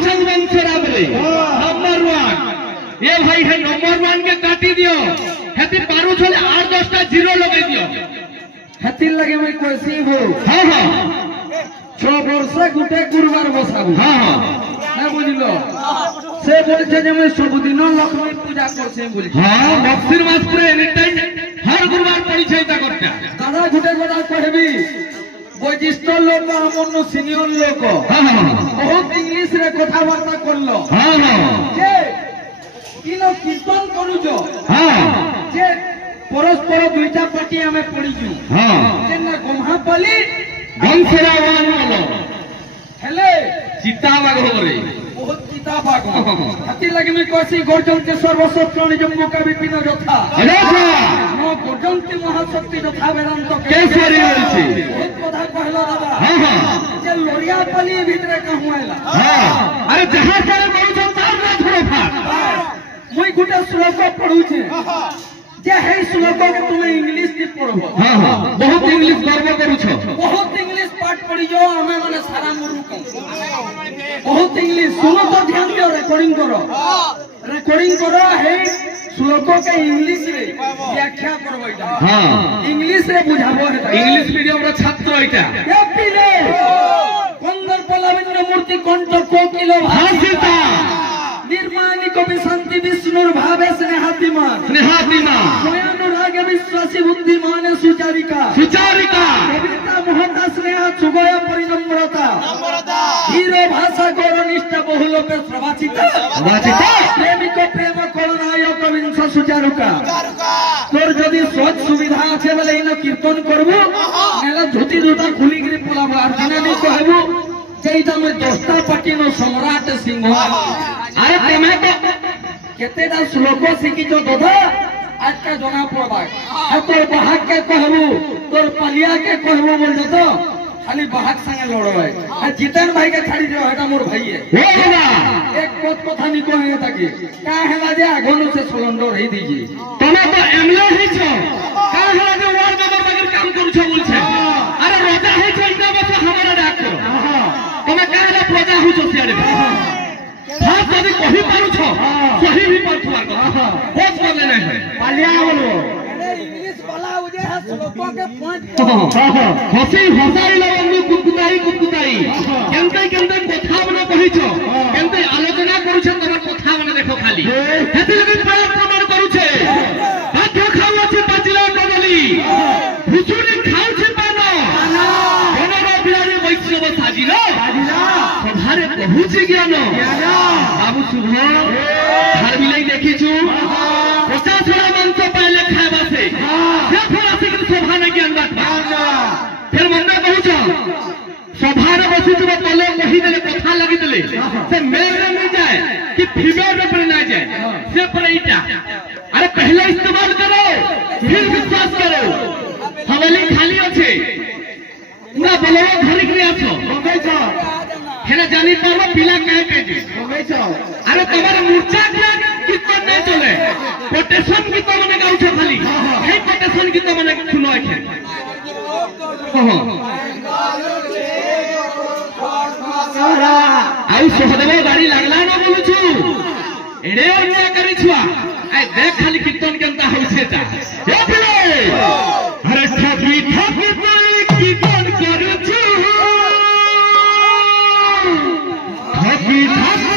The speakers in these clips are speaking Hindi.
कहउछन वंशरा बोले नंबर 1 ये भाई है नंबर 1 के काटी दियो हेती पारू छले 8-10टा जीरो लगे दियो हेती लगे मैं कोसी हो हां हां 6 वर्ष गुटे गुरुवार बसाबू हां हां ना बुझिलो से बोलछे जे मैं सब दिन लक्ष्मी पूजा करछे बोलछे हां मक्सिर मास पूरे एनी टाइम हर गुरुवार पड़ी छै ता करता दादा गुटे गोटा कहबी বৈশিষ্ট্য লোক আমন্য সিনিয়র লোক हां हां বহুত ইংলিশ রে কথাবার্তা করলো हां हां যে কিনো কীর্তন করুছ हां যে পরস্পর দুইটা পাটি আমি পড়িছু हां যে না গমহাপালি वंशरा वान बोलो হেলে सीता बागोरे বহুত কিতাব আগো হাতি লাগি আমি কইছি গর্জন্তে সর্বশক্তি জম্মু কবি পিন যথা अरे নো গর্জন্তে মহাশক্তি যথা বেদান্ত কেসরি বলছি বহুত কথা কইলো দাদা हां हां যে লরিয়া পালি ভিতরে কাহু আইলা हां अरे जहां सारे बोलछन तार ना थोड़ो फाट মুই গুটা শ্লোক পড়ুছে যে হেই শ্লোক কে তুমি ইংলিশ দি পড়বো हां हां बहुत इंग्लिश गर्व करूछ बहुत इंग्लिश पाठ पढ़ी जो हमें माने सारा मुरु को बहुत इंग्लिश सुनो तो ध्यान दो रिकॉर्डिंग करो हे श्लोक के इंग्लिश रे व्याख्या करबो इटा हां इंग्लिश रे बुझाबो हेता इंग्लिश मीडियम रा छात्र इटा हैप्पी रे कंदर पलाविन्द मूर्ति कंठ कोकिलो भासिता निर्माणी कवि शांति विष्णुर भावे स्नेहातिमान अनुराग विश्वासी बुद्धिमान सुचारिका कविता महता स्नेह सुगय परिनम्रता हीरो भाषा गौरनिष्ठ बहुल पे प्रवाचिता प्रेमिक प्रेम कलनायक विंश सुचारुका तोर जदि सोच सुविधा আছে বলে ইনো কীর্তন করব নেলা ধুতি জুতা খুলি গরি পলাব আর জানা নি কহবু যেইটা মই 10টা পাটিনো সম্রাট সিংহ अरे तुम्हें तो केतेटा श्लोक शिखिछ दादा आज का जना पड़बा तोर बहाक के कहबू तोर पलिया के कहबू बोल तो खाली बहाक संगे लड़बे आ जितन भाई के छाड़ी दियो हेटा मोर भाई है हो बाबा एक बात कथा नि कहे ताकि का हैला जे आगनु से सिलेंडर रही दीजिए तमे तो एमले ही छो का हैला जे वार्ड मेंबर बगर काम करू छो बोल छे अरे रोजा है छो इतना बस हमारा डाक करो तमे का हैला प्रजा हो छो सियारे हां यदि कहि पारू छो सही भी पर छुआ को बहुत बोले नहीं है पालिया बोलो अरे इंग्लिश वाला उजे है श्लोक के पांच हसी हसाई लगन कुकुताई केनते कथा बने कहि छो केनते आलोचना करू छे तोर कथा बने देखो खाली हेति लगे प्रमाण करू छे बाध्य खाऊ अछि पाचिला कदली हुचुरी खाऊ छे पानो कोनरा बिरारी वैष्णव साजिलो सभारे पहुँची ज्ञान बाबू शुभ घर मिलाई देखी छु 50 मंच पहले खावा से सभा ने ज्ञान बात फिर मंदा कहू सभार बसी तले कही देले कथा लगी देले से मेल रे नहीं जाए कि फीमेल रे पर ना जाए से पर इटा अरे पहले इस्तेमाल करो फिर विश्वास करो हवेली खाली अच्छे ना बोलवा धरी के आछो हेना जानी परबो पिला कहे के अरे तुम्हारे मूर्छा कीर्तन नहीं चले कोटेशन गीत माने गाउ छ खाली हे कोटेशन गीत माने सुनो है आई सहदेव गाड़ी लागला ना बोलु छु एडे अन्या करी छुआ आई देख खाली कीर्तन केनता होइसे ता ए पिले अरे ठगी ठगी कीर्तन करू छु ठगी ठगी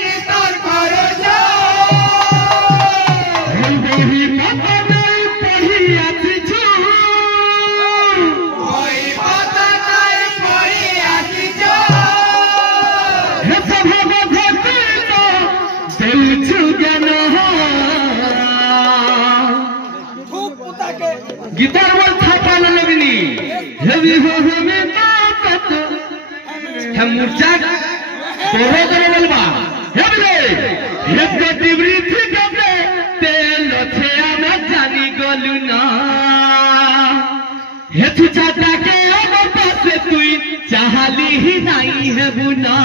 कीर्तन करू छु वही पता नहीं पढ़ी आती छु वही पता नहीं पढ़ी आती छु हे सब भक्ति तो दिल छु ज्ञान गीतार वर थापा न लगनी हेवी हो हमें ताकत हम मूर्छा तोरे करे बोलबा हेबे हे गतिवृत्ति गबे तेल छेया में जानी गलु ना हे छुचाटा के अब पास तुई चाहली ही नहीं है बुना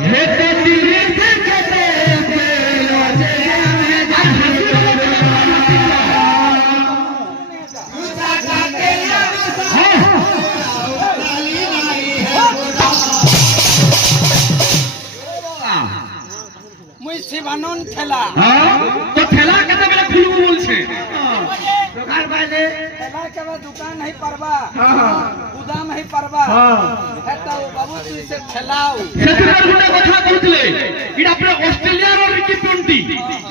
हे गतिवृत्ति गबे तेल छेया में जानी गलु শিবানন ঠেলা তো ঠেলা কেতে বেলা খুলবো বলছে দোকান বাইরে ঠেলা কেবে দোকান नहीं পারবা গুদাম नहीं পারবা এটা বাবু তুই সে ঠেলাও সেটার গুটা কথা কইতলে এটা আপনি অস্ট্রেলিয়ার রিকি পন্টি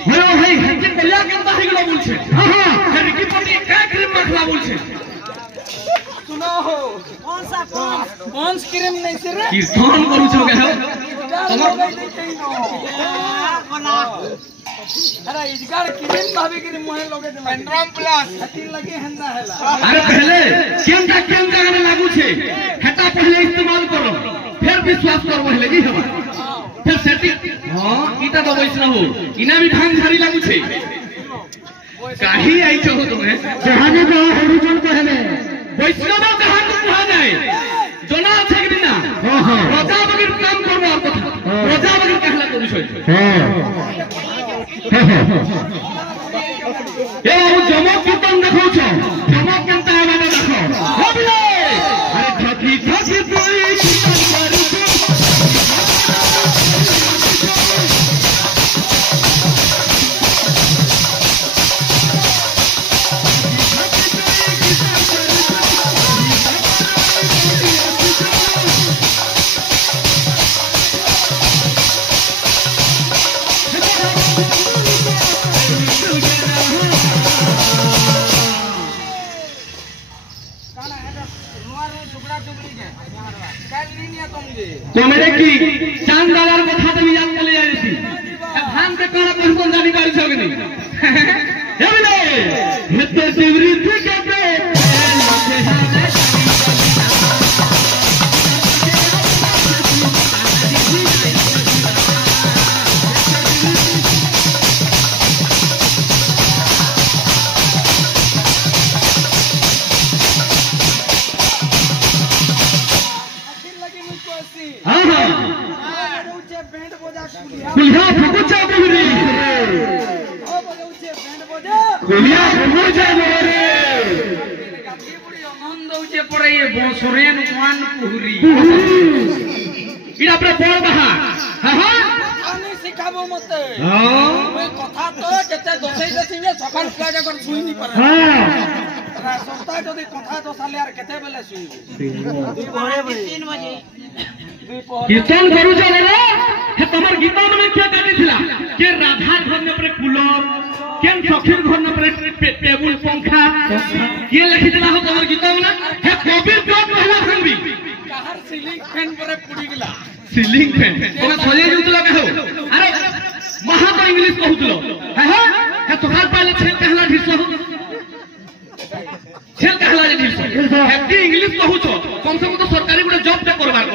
হলো ভাই হেতে কলিয়া কেনতা হই গেল বলছে হ্যাঁ রিকি পন্টি এক ক্রিম মাখলা বলছে सुनो हो कौन सा क्रीम नहीं से रे कीर्तन करूछ के हो तुम्हार अरे इजगार क्रीम भाभी के मोहे लगे पेंड्रम प्लस हती लगे हंदा हैला अरे पहले केनता गाने लागू छे हेता पहले इस्तेमाल करो फिर विश्वास करो पहले की हवा फिर सेटिंग हां इता तो वैसना हो इना भी ढंग सारी लागू छे काहे आई छो तुम्हें जहाने को हरिजन कहले वैष्णव कहां को कहा जाए जोना আছে কি না রাজা বগির কাম করব আর কথা রাজা বগির कहला করি ছয় এ ও জমক কীর্তন দেখাউছ জমক কেনতা মানে দেখো হবলে আরে ঠকি ঠকি তুই কীর্তন করিস कमेरे की चांद दादार को खाता भी याद चले जाए थी धान के काला पहुंचन जानी पारी छो नहीं हे बिले हेते शिवरी थी कहते कुलिया फुकुचा बोरे ओ बगौचे बैंड बजा कुलिया फुकुचा बोरे गाती बुड़ी आनंद उचे पड़े ये बोसरेन मान पुहरी इडा अपने बोल बहा हां आनी सिखाबो मते हां ओई कथा तो केते दोसई दसिने सकाल प्लाजा कर सुई नी पारे हां सप्ताह जदी कथा तो साले यार केते बेले सुई 3 बजे कीर्तन करू चले रे हे तमर गीता में क्या कहती थिला के राधा घर ने पर कूलर केन सखीर घर ने पर टेबल पंखा के लिखि दिला हो तमर गीता में हे कबीर जोत कहला खंबी कहर सीलिंग फैन पर पुडी गेला सीलिंग फैन कोना सजे जुतला कहो अरे महा तो इंग्लिश कहउतलो हे तोहार पहले छे कहला ढिसो छे कहला ढिसो हेती इंग्लिश कहउछो कम से कम तो सरकारी गुडे जॉब ता करबार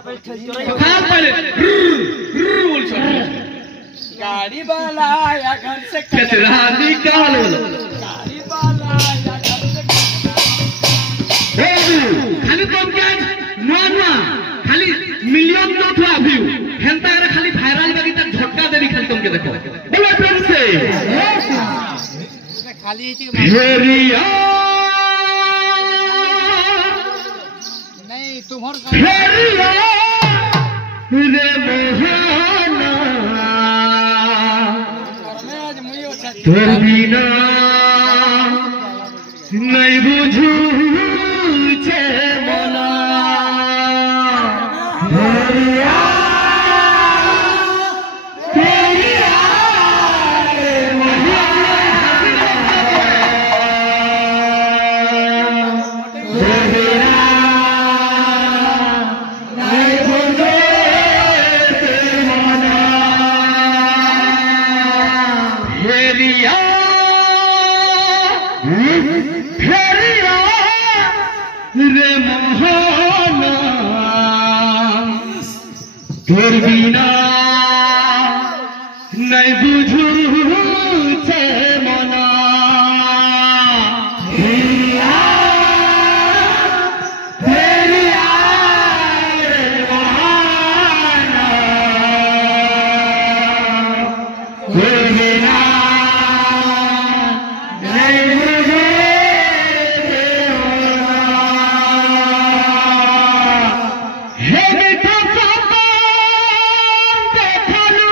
खान पहले बोल गाड़ी वाला या घर से कचरा निकालो गाड़ी वाला या घर से खाली तुम क्या नुआ खाली मिलियन तो था व्यू हेंता अरे खाली वायरल बाकी तक झटका देरी खाली तुम के देखो बोलो प्रेम से खाली भेरिया नहीं तुम्हार भेरिया रे मोहना तोर बिना नहीं बुझू छे मना भेरिया रे मोहना तोर बिना नहीं बुझू छे मना हे बेटा देखलू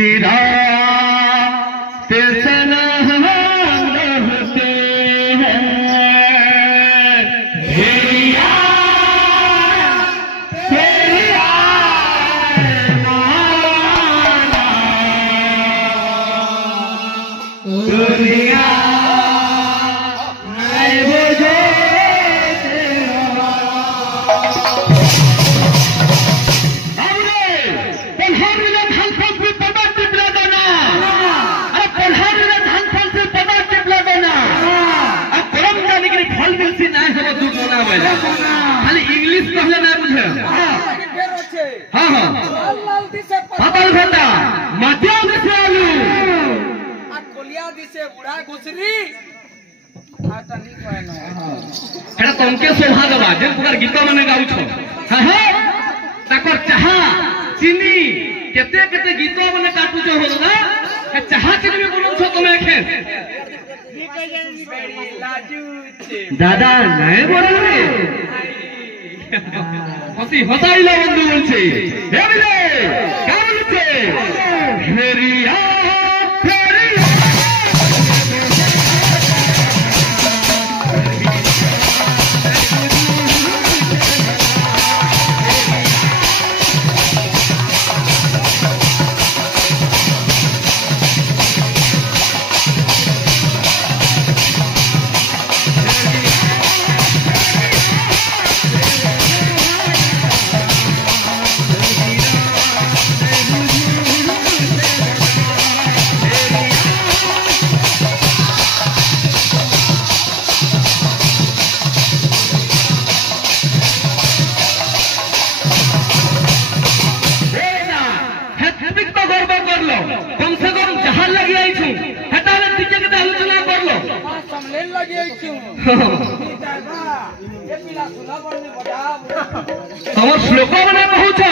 निराश से रहते हैं भेड़िया दुनिया नहीं बुझे खाली इंग्लिश कहले ना बुझे हाँ हाँ पतल भेटा मटिया दिसे आलू कोलिया दिसे बुढ़ा घुसरी आटा नहीं कहनो एटा तमके शोभा देबा जे पुकार गीत माने गाउ छ हां हां ताकर चाहा चीनी केते केते गीत माने काटू छ होला ना चाहा चीनी में कोन छ तमे खे दादा नहीं बोल रे हसी हसाइला बंधु बोलছে हे बिले क्या बोलছে फेरिया फेरिया कम से कम जहां लगी आई छु हटा ले टीके के आलोचना कर लो समलेन लगी आई छु ये पिला सुना पड़ने बड़ा हमर श्लोक बना कहू छ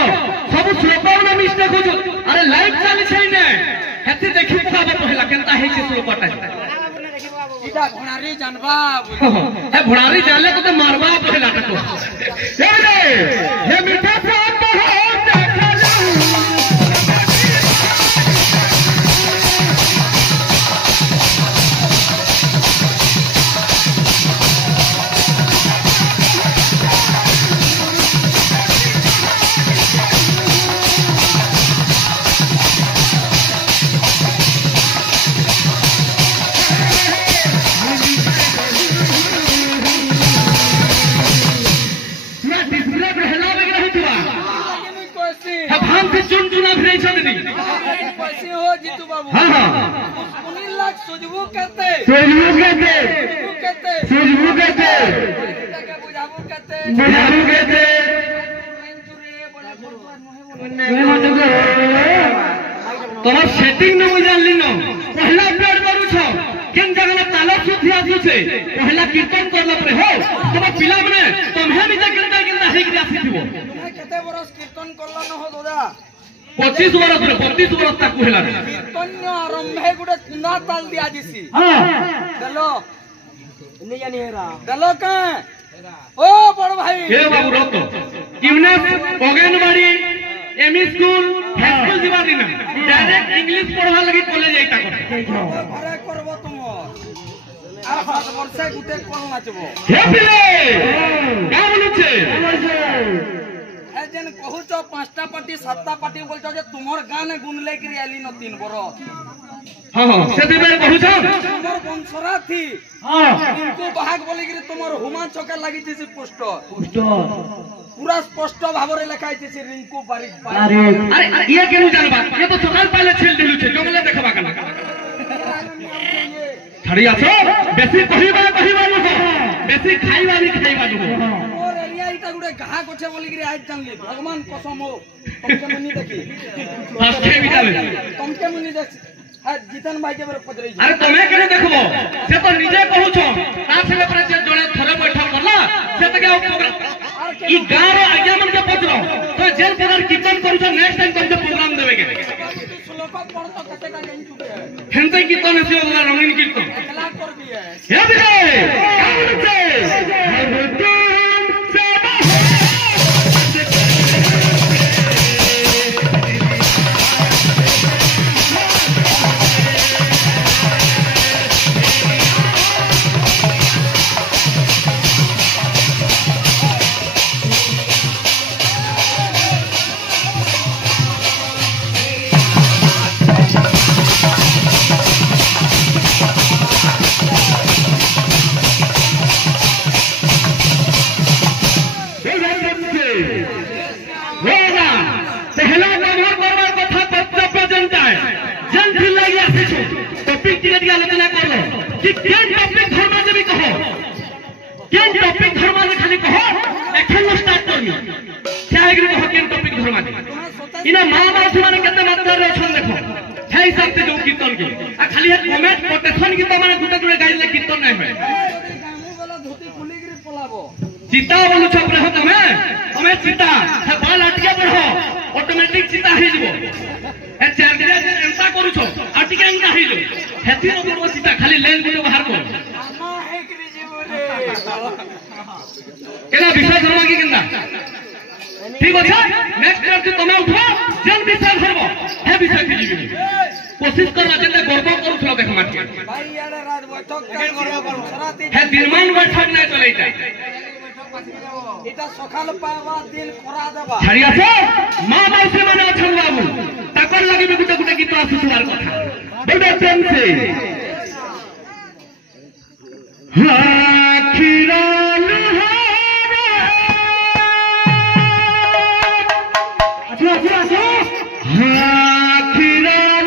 सब श्लोक बना मिस्टेक हो छ अरे लाइव चली छै ने हेती देखि खाबा पहला केनता है छै श्लोकटा इटा घोड़ारी जानबा हे घोड़ारी जानले तो मारबा पहला टको हे मीठा साथ तो हो देखा जाऊ चुन चुना फिर कैसे हो जीतू बाबू हाँ हाँ 19 लाख सुजबू कहते सुजबू कहते बुझाबू कहते तोर सेटिंग न मुझे जानली न पहला प्लेट करू छ केन जगह में ताला सुथी आसु छे पहला कीर्तन करला पर हो तब पिला बने तुम्हे भी केनता केनता हे कि आसी थिबो कते बरस कीर्तन करला न हो दादा 25 बरस रे 25 बरस तक कहला कीर्तन आरंभे गुडे कुंदा ताल दिया दिसी हां चलो नहीं जानी हेरा चलो का ओ बड़ भाई हे बाबू रोक यूनेस ओगेनबाड़ी एमई स्कूल हाई स्कूल जीवा दिन डायरेक्ट इंग्लिश पढ़वा लगी कॉलेज आइता कर घरे करबो तुम आ 7 वर्ष गुटे कोन नाचबो हे पिले का बोलु छे ए जन कहू छ पांचटा पार्टी सातटा पार्टी बोल छ जे तुमर गाने गुन ले के आली न 3 बरस हां हां सेति बेर कहू छ तुमर वंशरा थी हां इनको भाग बोली के तुमर हुमा चौका लागि थी पोस्टर पूरा स्पष्ट भाବରେ ଲେଖା ହେଇଛି ସେ ରିଙ୍କୁ ବାରିକ अरे ये केनु जानबा ये तो सकाल पहले छेल दिलु छे जंगले देखबा कना छड़ी आछो बेसी कहिबा नु बेसी खाइबानी नु और एरिया इटा गुडे गाहा कोठे बोली के आज जानली भगवान कसम हो तुमके मनी देखी फर्स्ट टाइम इटाले तुमके मनी देख जीतन भाई के बारे पदरई अरे तमे केने देखबो से तो निजे कहू छ ता संगे पर जे जोड़े थरे बैठल करला से त के ई गाँव आज्ञा मन के पत्र तो जेल प्रकार कीर्तन करू छ नेक्स्ट टाइम तुमके प्रोग्राम देबे के श्लोक पढ़ तो कते का जान चुके हेंते कीर्तन से ओला रंगीन कीर्तन एकला कर दिए हे बिले का बोलते ଟିକେ ଆଲୋଚନା କର କି କେନ୍ ଟପିକ ଧର୍ମା ଦେବି କହ କେନ୍ ଟପିକ ଧର୍ମା ଦେ ଖାଲି କହ ଏଖନ ଷ୍ଟାର୍ଟ କରମି ଚାହିଁକି କହ କେନ୍ ଟପିକ ଧର୍ମା ଦେ ଇନା ମା ମାଉସୀ ମାନେ କେତେ ମାତ୍ରାରେ ଅଛନ୍ ଦେଖ সেই হিসাবে যে কীর্তন কে আর খালি হেড কমেন্ট কোটেশন গীত মানে গুটা গুড়ে গাইলে কীর্তন নাই হয় চিতা বলুছ ব্রহ তুমি তুমি চিতা হে বাল আটকে বড় অটোমেটিক চিতা হই যাব এ চার দিন এন্তা করুছ আটকে এন্তা হই যাব হেতি ন বড় চিতা খালি লাইন গুলো বাহার কর আমা হে কি জীবনে এলা বিষয় ধরবা কি কেননা ঠিক আছে নেক্সট টাইম যে তুমি উঠো যেন বিষয় ধরব হে বিষয় কি জীবনে कोशिश करना जेते गरबा करूछलो देख माटी भाई यारे रात बैठक कर गरबा करू सराती हे दिनमान बैठक नै चलैता इटा सखाल पावा दिन खरा देबा छाड़ी आछो मां मौसी माने अछन बाबू ताकर लागि गुटे गुटे गीत आसुछार कथा बडे प्रेम से आखिराल हारे आछो आखिराल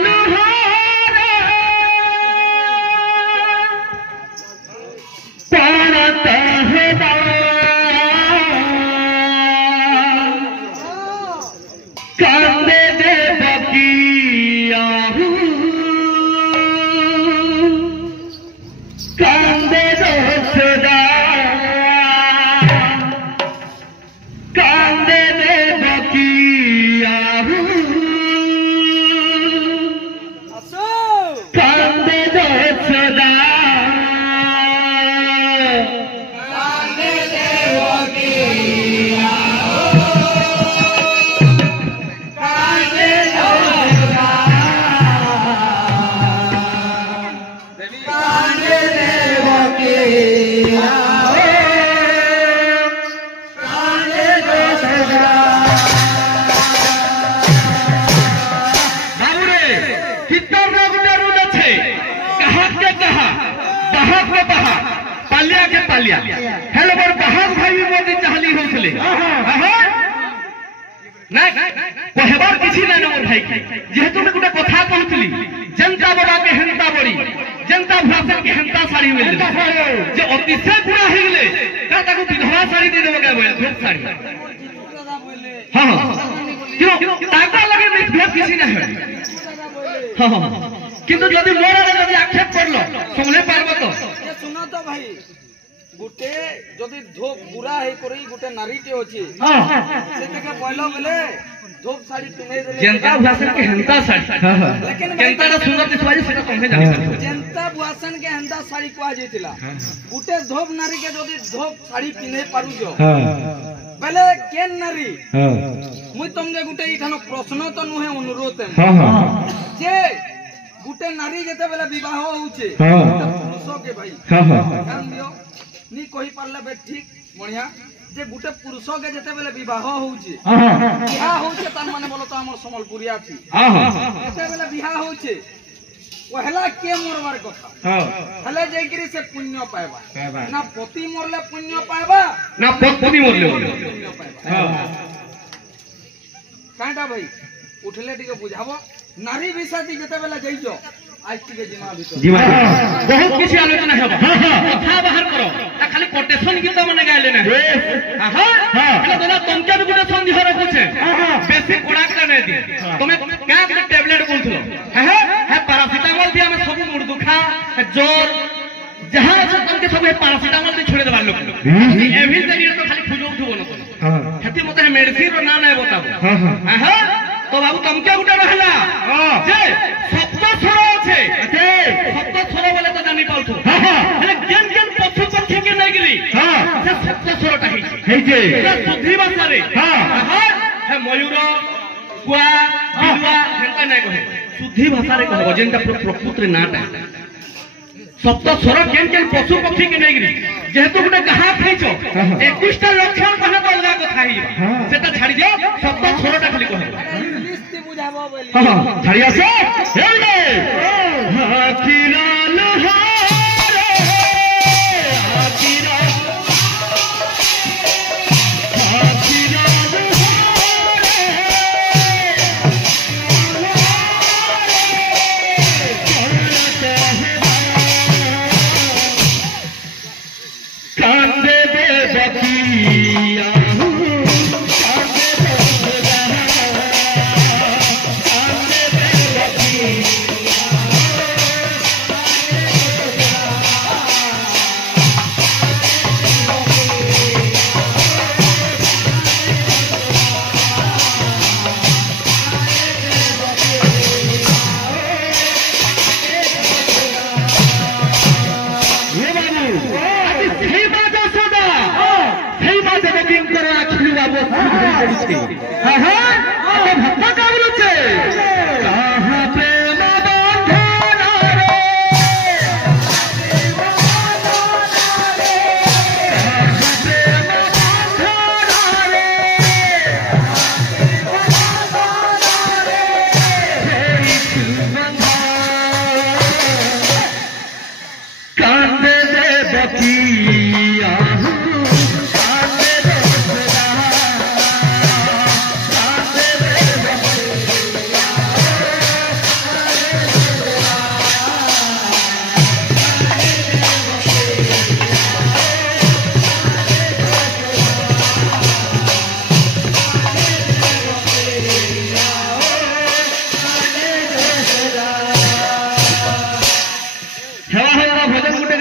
हेलो बर बाहर भाई मोदी चाहली होसले ना कहबार किछि नै मोर भाई जेहेतु मैं गुटे कथा कहतली जनता बाबा के हंता बड़ी जनता भाषण के हंता साड़ी मिल जे अतिशय पूरा हो गेले का ताको विधवा साड़ी दे देबो के बोले धूप साड़ी हां क्यों ताका लगे मैं भेद किछि नै है हां किंतु यदि मोरा यदि आक्षेप करलो समले पारबो तो ये सुनो तो भाई गुटे जदि धूप पूरा हे करी गुटे नारीटे अछि से के पहिलो बेले धूप साड़ी पिनै देले जनता भाषण के हंता साड़ी लेकिन जनता सुंदर दिसवा जे सेटा संगे जानि जनता भाषण के हंता साड़ी कोआ जेतिला गुटे धूप नारी के जदि धूप साड़ी पिनै पारु जो बेले केन नारी मुई तुमके गुटे इठानो प्रश्न तो नुहे अनुरोध जे गुटे नारी जेते बेले विवाह होउचे पुरुष के भाई ध्यान दियो नी कहि पारले बे ठीक बढ़िया जे गुटे पुरुष के जेते बेले विवाह होउचे बियाह होउचे त माने बोलो तो हमर समलपुरिया छी जेते बेले बियाह होउचे पहला के मोरवार कथा हले जैकरी से पुण्य पाएबा ना पति मोरले पुण्य पाएबा ना पति मोरले पुण्य पाएबा कांटा भाई उठले टिके बुझाबो नारी विषादी जेते बेला जइजो आज टिके जिमा भीतर बहुत किछि आलोचना हेबा कथा बाहर करो ता खाली कोटेशन गीत माने गाइले ना हां हेलो दादा तुमके भी गुटे संदेह रखुछे बेसी कोड़ाकटा नै दि तुमे का के टैबलेट बोलथलो है पैरासिटामोल दिया में सब मुड़ दुखा जोर जहां से तुमके सब पैरासिटामोल दे छोड़े देबा लोग एभी जरिए तो खाली फुजो उठबो न हेती मते मेडिसिन रो ना नै बताबो हां तो बाबू तुमके गुटे रहला जे सप्त स्वर আছে सप्त स्वर बोले तो जानि पाउछु हे केन केन पक्षु पक्षी के नै गिरी से सप्त स्वरटा हे जे शुद्धि भाषारे हे मयूर कुआ बिलुआ हेंता नै कहे शुद्धि भाषारे कहबो जेंता प्रकृति नाटा सप्त स्वर केन केन पशु पक्षी के नै गिरी जेहेतु गुटे कहा खाइछो 21 टा लक्षण कहा बोलगा कथा ही सेटा छाड़ी दियो सप्त स्वरटा खाली कहबो बुझाबो बोली हां छाड़ी आसो हे रे आखिराल हारे आखिराल हारे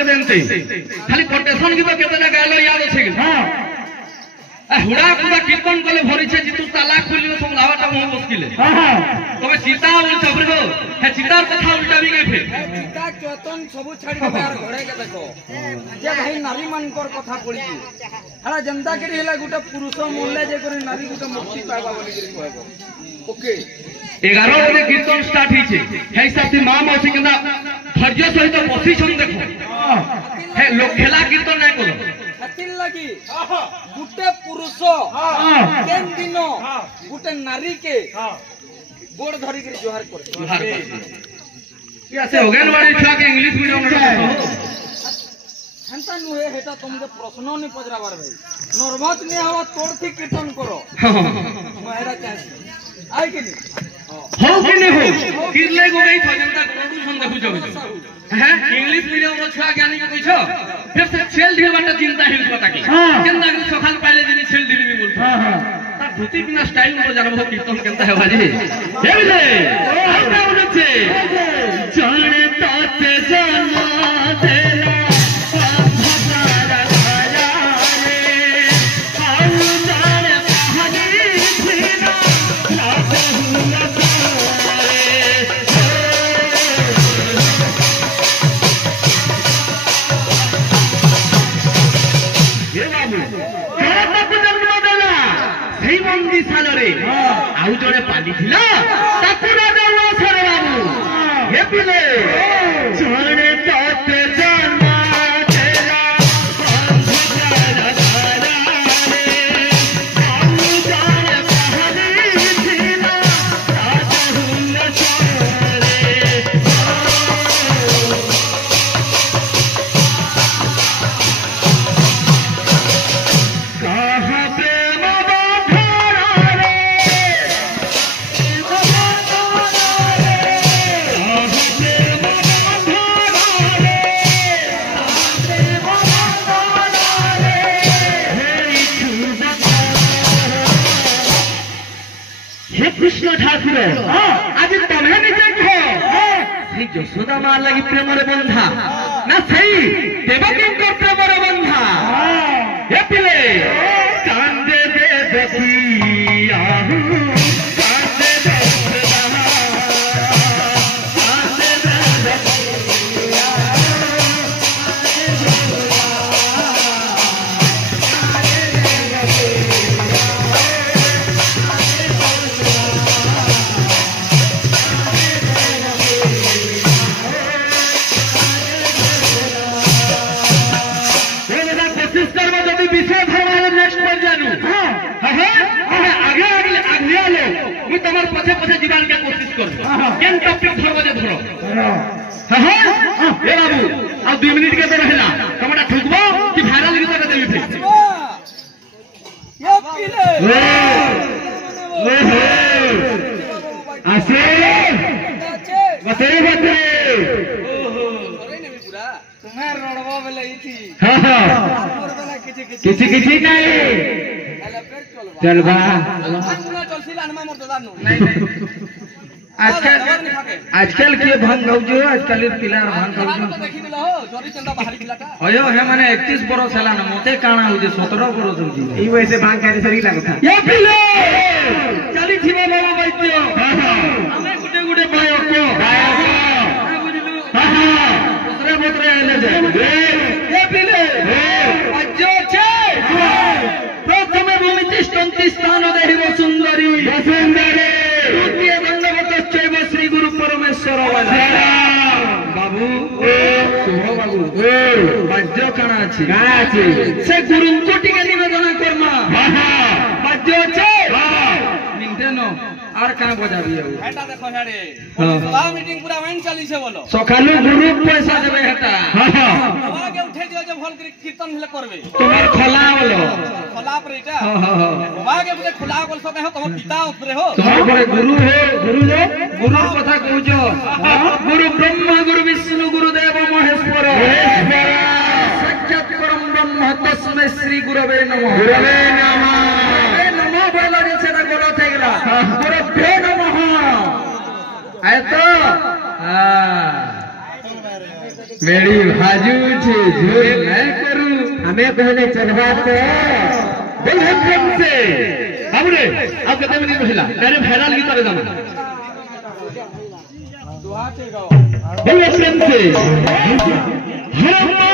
खाली कोटेशन की तो केतना गालो याद अछि हुड़ा पूरा कीर्तन कले भरी छे जितु ताला खोलियो समझावाटा बहुत मुश्किल है तबे सीता उल्टा फरगो हे सीता कथा उल्टा भी गई फिर सीता चेतन सब छाड़ी दे यार घरे के देखो जे भाई नारी मानकर कथा पड़ी हला जनता के हेला गुटा पुरुष मूल्य जे करे नारी गुटा मुक्ति पावा बोली के कहबो ओके 11 बजे कीर्तन स्टार्ट हिचे हे हिसाब से मां मौसी केना धैर्य सहित पोजीशन देखो हे लोग खेला कीर्तन नहीं करो हतिल लगी गुटे पुरुष केन दिनो गुटे नारी के गोड़ धरी के जोहार कर कैसे हो गए वाली छुआ के इंग्लिश मीडियम में हंता नुहे हेटा तुमके प्रश्न नहीं पजराबार भाई नर्वस नहीं हवा तोड़ के कीर्तन करो मेरा चाहे आई कि नहीं हो कि नहीं हो किरले को गई था जनता प्रदूषण देखु जब हैं इंग्लिश मीडियम रो छुआ ज्ञानी के कहिछो फिर से छेल ढील बाटा चिंता हिल पता की केनदा के सखाल पहले दिन छेल ढील भी बोलता ता धोती बिना स्टाइल में जानबो कीर्तन केनता है बाजी हे बुझे आउटा उठे जाने ताते जाना तेरा भगवान राजा रे आउ जाने पहाड़ी सीना ना कहूं आउ जड़े पाली थिला ताकू राजा सरे बाबू हे पिले जड़े ताते जाना तेरा अंधकार धारा रे आउ जड़े पहाड़ी थिला राजा हुन सरे कहां प्रेम कृष्ण ठाकुर आज तुम्हें निजे कह यशोदा माँ लगी प्रेम बंधा ना सही देवकी को प्रेम बंधा हे पिले कांदे दे देखी आहू कांदे दे तुम्हार पछे पछे जीवन के कोशिश करो केन टॉपिक धरबो जे धरो हां ए बाबू आ 2 मिनट के तो रहला तमरा ठुकबो कि भाइरल गीत के देबी फिर ये पीले ओहो आसे बतेरे ओहो करे ने पूरा तुम्हार रोडवा बेले ई थी हां और बेला किछि नहीं चलबा आजकल के भांग गाउजो आजकल पिलार भांग गाउजो अयो हे माने 31 बरस हला न मते काना हो जे 17 बरस हो जे ई वैसे भांग खाने सरी लागता ये पिले चली थिबे बाबा वैद्य हमें गुटे गुटे बायो को बुझलु दूसरे बोतरे आले जे ये पिले अज्जो छे प्रथमे भूमितिष्ठन्ति स्थान देहिव सुंदरी वसुंदरी द्वितीय दंडवतश्चैव श्री गुरु परमेश्वर बाबू शुभ बाबू बाज्य काना अछि से गुरु को टिके निवेदन कर्मा बाज्य छे निंते न आर काना बजाबी हेटा देखो हेडे बा मीटिंग पूरा वाइन चली छे बोलो सखालु गुरु पैसा देबे हेटा बाबा के उठे दियो जे भल कीर्तन भेले करबे तुम्हार खोला बोलो खोला पर एटा बाबा के बुझे खोला बोल सके हो तुम पिता ऊपर हो तुम बड़े गुरु हो गुरु लो गुरु कथा कहजो गुरु ब्रह्मा गुरु विष्णु गुरु देव महेश्वर साक्षात परम ब्रह्म तस्मै श्री गुरवे नमः गुरवे नमः ए नमः बोलो रे छेदा गलत हे गेला गुरवे नमः आय तो मेरी भाजू छे झूठ नहीं करूं हमें पहले चलवा दे बोले प्रेम से हमरे अब कते मिनट महिला मेरे फाइनल गीत रे जाना दुआ के गाओ बोले प्रेम से हर